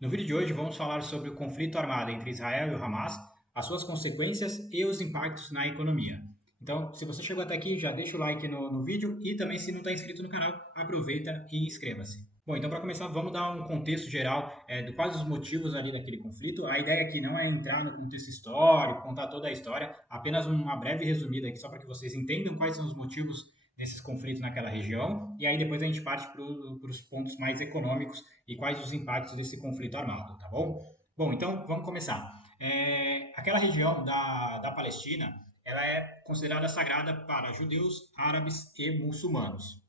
No vídeo de hoje vamos falar sobre o conflito armado entre Israel e o Hamas, as suas consequências e os impactos na economia. Então, se você chegou até aqui, já deixa o like no vídeo e também, se não está inscrito no canal, aproveita e inscreva-se. Bom, então para começar, vamos dar um contexto geral de quais os motivos ali daquele conflito. A ideia aqui não é entrar no contexto histórico, contar toda a história, apenas uma breve resumida aqui só para que vocês entendam quais são os motivos desses conflitos naquela região, e aí depois a gente parte para os pontos mais econômicos e quais os impactos desse conflito armado, tá bom? Bom, então vamos começar. Aquela região da Palestina, ela é considerada sagrada para judeus, árabes e muçulmanos.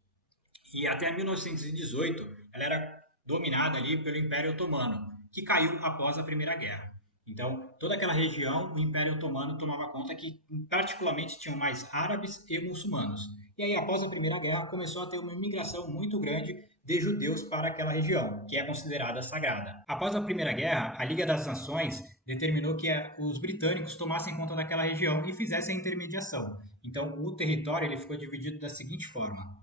E até 1918, ela era dominada ali pelo Império Otomano, que caiu após a Primeira Guerra. Então, toda aquela região, o Império Otomano tomava conta que, particularmente, tinham mais árabes e muçulmanos. E aí, após a Primeira Guerra, começou a ter uma imigração muito grande de judeus para aquela região, que é considerada sagrada. Após a Primeira Guerra, a Liga das Nações determinou que os britânicos tomassem conta daquela região e fizessem a intermediação. Então, o território ele ficou dividido da seguinte forma: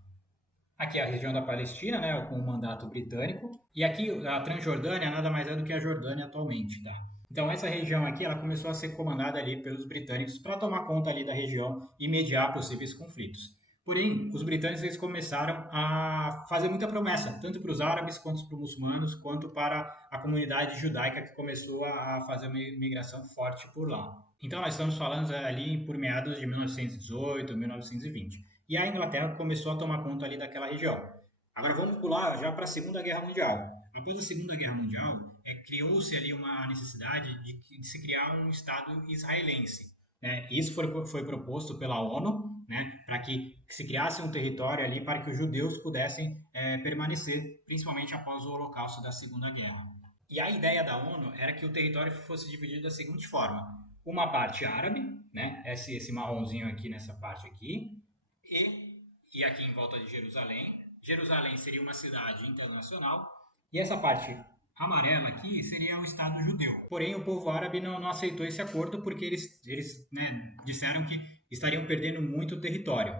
aqui é a região da Palestina, né, com o mandato britânico, e aqui a Transjordânia nada mais é do que a Jordânia atualmente, tá? Então essa região aqui, ela começou a ser comandada ali pelos britânicos para tomar conta ali da região e mediar possíveis conflitos. Porém, os britânicos eles começaram a fazer muita promessa, tanto para os árabes quanto para os muçulmanos, quanto para a comunidade judaica que começou a fazer uma imigração forte por lá. Então nós estamos falando ali por meados de 1918, 1920. E a Inglaterra começou a tomar conta ali daquela região. Agora vamos pular já para a Segunda Guerra Mundial. Após a Segunda Guerra Mundial, criou-se ali uma necessidade de se criar um Estado israelense. Né? Isso foi proposto pela ONU, né, para que se criasse um território ali para que os judeus pudessem permanecer, principalmente após o Holocausto da Segunda Guerra. E a ideia da ONU era que o território fosse dividido da seguinte forma: uma parte árabe, né, esse marronzinho aqui nessa parte aqui, e aqui em volta de Jerusalém. Jerusalém seria uma cidade internacional, e essa parte amarela aqui seria o Estado judeu. Porém, o povo árabe não aceitou esse acordo porque eles disseram que estariam perdendo muito território.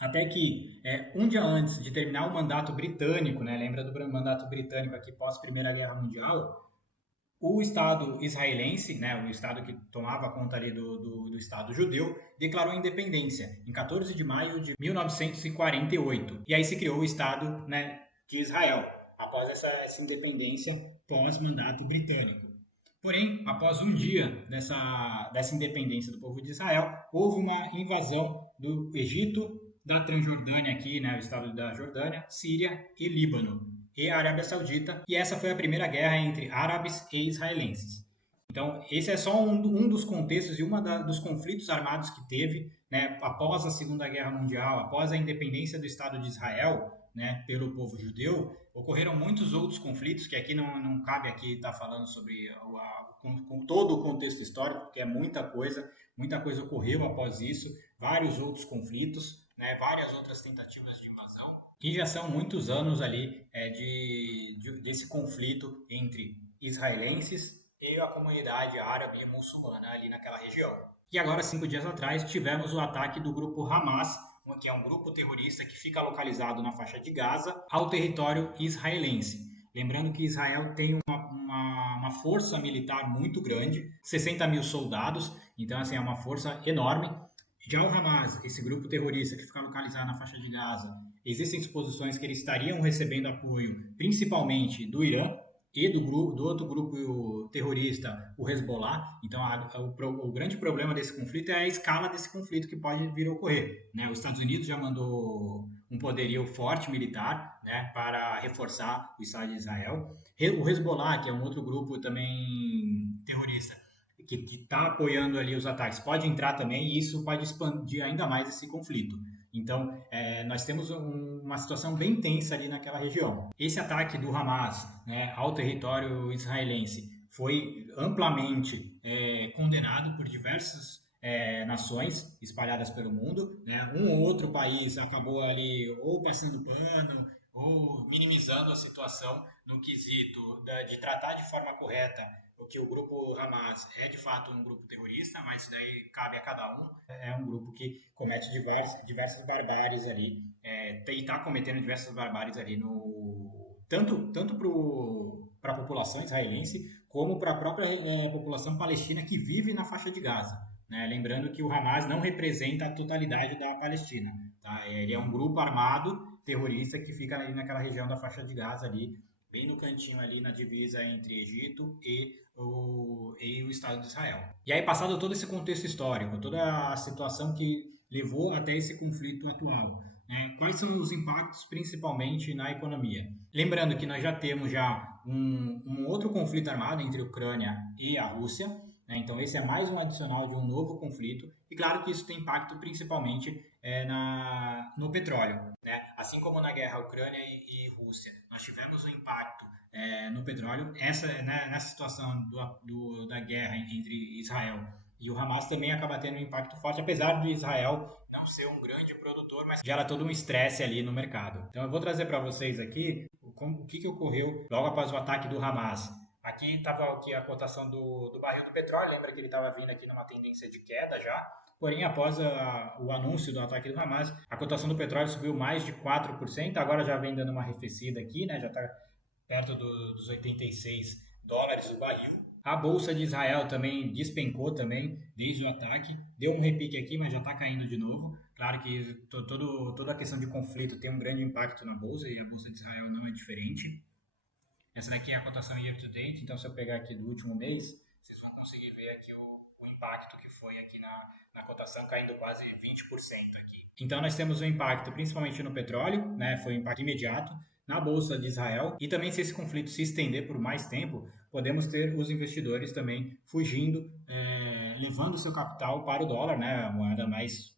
Até que, um dia antes de terminar o mandato britânico, né, lembra do mandato britânico aqui pós Primeira Guerra Mundial, o Estado israelense, né, o Estado que tomava conta ali do Estado judeu, declarou independência em 14 de maio de 1948. E aí se criou o Estado, né, de Israel, após essa independência pós-mandato britânico. Porém, após um dia dessa independência do povo de Israel, houve uma invasão do Egito, da Transjordânia aqui, né, o estado da Jordânia, Síria e Líbano, e a Arábia Saudita, e essa foi a primeira guerra entre árabes e israelenses. Então, esse é só um dos contextos e dos conflitos armados que teve, né, após a Segunda Guerra Mundial, após a independência do Estado de Israel, né, pelo povo judeu. Ocorreram muitos outros conflitos que aqui não cabe aqui estar falando sobre com todo o contexto histórico, porque é muita coisa ocorreu após isso, vários outros conflitos, né, várias outras tentativas de invasão, e já são muitos anos ali desse conflito entre israelenses e a comunidade árabe e muçulmana ali naquela região. E agora, 5 dias atrás, tivemos o ataque do grupo Hamas, que é um grupo terrorista que fica localizado na faixa de Gaza, ao território israelense. Lembrando que Israel tem uma força militar muito grande, 60 mil soldados, então assim, é uma força enorme. Já o Hamas, esse grupo terrorista que fica localizado na faixa de Gaza, existem suposições que eles estariam recebendo apoio principalmente do Irã e do outro grupo terrorista, o Hezbollah. Então, o grande problema desse conflito é a escala desse conflito que pode vir a ocorrer. Né? Os Estados Unidos já mandou um poderio forte militar, né, para reforçar o Estado de Israel. O Hezbollah, que é um outro grupo também terrorista, que está apoiando ali os ataques, pode entrar também e isso pode expandir ainda mais esse conflito. Então, nós temos uma situação bem tensa ali naquela região. Esse ataque do Hamas, né, ao território israelense foi amplamente condenado por diversas nações espalhadas pelo mundo. Né? Um ou outro país acabou ali ou passando pano ou minimizando a situação no quesito de tratar de forma correta o que o grupo Hamas é de fato um grupo terrorista, mas isso daí cabe a cada um. É um grupo que comete diversas barbáries ali, e está cometendo diversas barbáries ali no tanto para para a população israelense, como para a própria população palestina que vive na faixa de Gaza. Né? Lembrando que o Hamas não representa a totalidade da Palestina. Tá? Ele é um grupo armado terrorista que fica ali naquela região da faixa de Gaza, ali, bem no cantinho ali na divisa entre Egito e o Estado de Israel. E aí, passado todo esse contexto histórico, toda a situação que levou até esse conflito atual, né? Quais são os impactos principalmente na economia? Lembrando que nós já temos um outro conflito armado entre a Ucrânia e a Rússia, né? Então esse é mais um adicional de um novo conflito, e claro que isso tem impacto principalmente no petróleo. Né? Assim como na guerra Ucrânia e Rússia, nós tivemos um impacto no petróleo, nessa situação da guerra entre Israel e o Hamas também acaba tendo um impacto forte, apesar de Israel não ser um grande produtor, mas gera todo um estresse ali no mercado. Então eu vou trazer para vocês aqui o que ocorreu logo após o ataque do Hamas. Aqui estava aqui a cotação do barril do petróleo, lembra que ele estava vindo aqui numa tendência de queda já, porém após o anúncio do ataque do Hamas, a cotação do petróleo subiu mais de 4%, agora já vem dando uma arrefecida aqui, né? Já está perto dos 86 dólares o barril. A bolsa de Israel também despencou também desde o ataque, deu um repique aqui, mas já está caindo de novo. Claro que toda a questão de conflito tem um grande impacto na bolsa e a bolsa de Israel não é diferente. Essa daqui é a cotação year to date, então se eu pegar aqui do último mês, vocês vão conseguir ver aqui o impacto que foi aqui na cotação, caindo quase 20% aqui. Então nós temos um impacto principalmente no petróleo, né, foi um impacto imediato, na Bolsa de Israel, e também se esse conflito se estender por mais tempo, podemos ter os investidores também fugindo, levando seu capital para o dólar, né, a moeda mais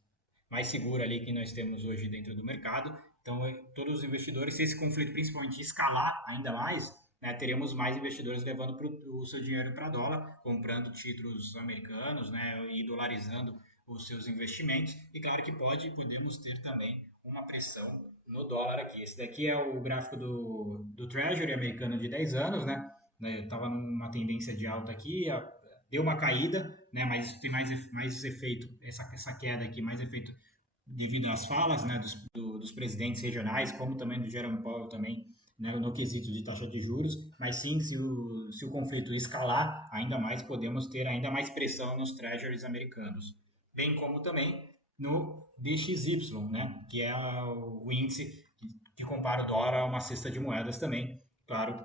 segura ali que nós temos hoje dentro do mercado. Então, todos os investidores, se esse conflito principalmente escalar ainda mais, né, teremos mais investidores levando o seu dinheiro para dólar, comprando títulos americanos, né, e dolarizando os seus investimentos. E claro que podemos ter também uma pressão no dólar aqui. Esse daqui é o gráfico do Treasury americano de 10 anos, né? Estava numa tendência de alta aqui, deu uma caída, né? Mas isso tem mais efeito, essa queda aqui, mais efeito devido às falas, né, dos presidentes regionais, como também do Jerome Powell também, né, no quesito de taxa de juros, mas sim, se o conflito escalar, ainda mais podemos ter ainda mais pressão nos treasuries americanos, bem como também no DXY, né, que é o índice que compara o dólar a uma cesta de moedas também. Claro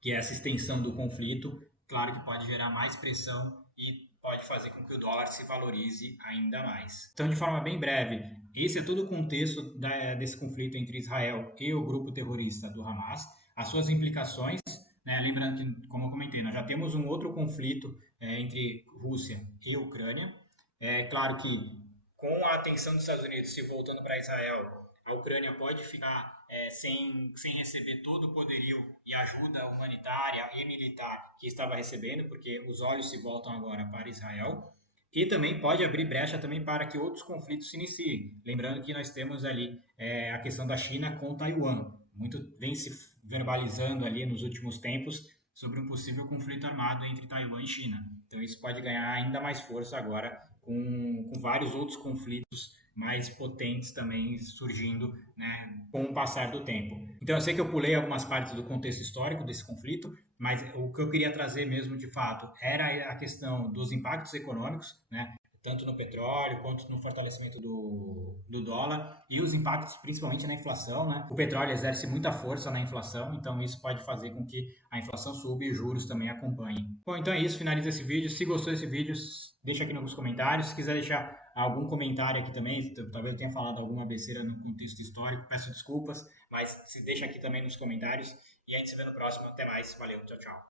que essa extensão do conflito, claro que pode gerar mais pressão e pode fazer com que o dólar se valorize ainda mais. Então, de forma bem breve, esse é todo o contexto desse conflito entre Israel e o grupo terrorista do Hamas, as suas implicações, né? Lembrando que, como eu comentei, nós já temos um outro conflito entre Rússia e Ucrânia. É claro que, com a atenção dos Estados Unidos se voltando para Israel, a Ucrânia pode ficar sem receber todo o poderio e ajuda humanitária e militar que estava recebendo, porque os olhos se voltam agora para Israel. E também pode abrir brecha também para que outros conflitos se iniciem. Lembrando que nós temos ali a questão da China com Taiwan. Muito vem se verbalizando ali nos últimos tempos sobre um possível conflito armado entre Taiwan e China. Então isso pode ganhar ainda mais força agora com vários outros conflitos mais potentes também surgindo, né, com o passar do tempo. Então eu sei que eu pulei algumas partes do contexto histórico desse conflito, mas o que eu queria trazer mesmo de fato era a questão dos impactos econômicos, né, tanto no petróleo quanto no fortalecimento do dólar e os impactos principalmente na inflação. Né? O petróleo exerce muita força na inflação, então isso pode fazer com que a inflação suba e os juros também acompanhem. Bom, então é isso, finaliza esse vídeo. Se gostou desse vídeo, deixa aqui nos comentários. Se quiser deixar algum comentário aqui também, talvez eu tenha falado alguma besteira no contexto histórico, peço desculpas, mas se deixa aqui também nos comentários e a gente se vê no próximo. Até mais, valeu, tchau, tchau.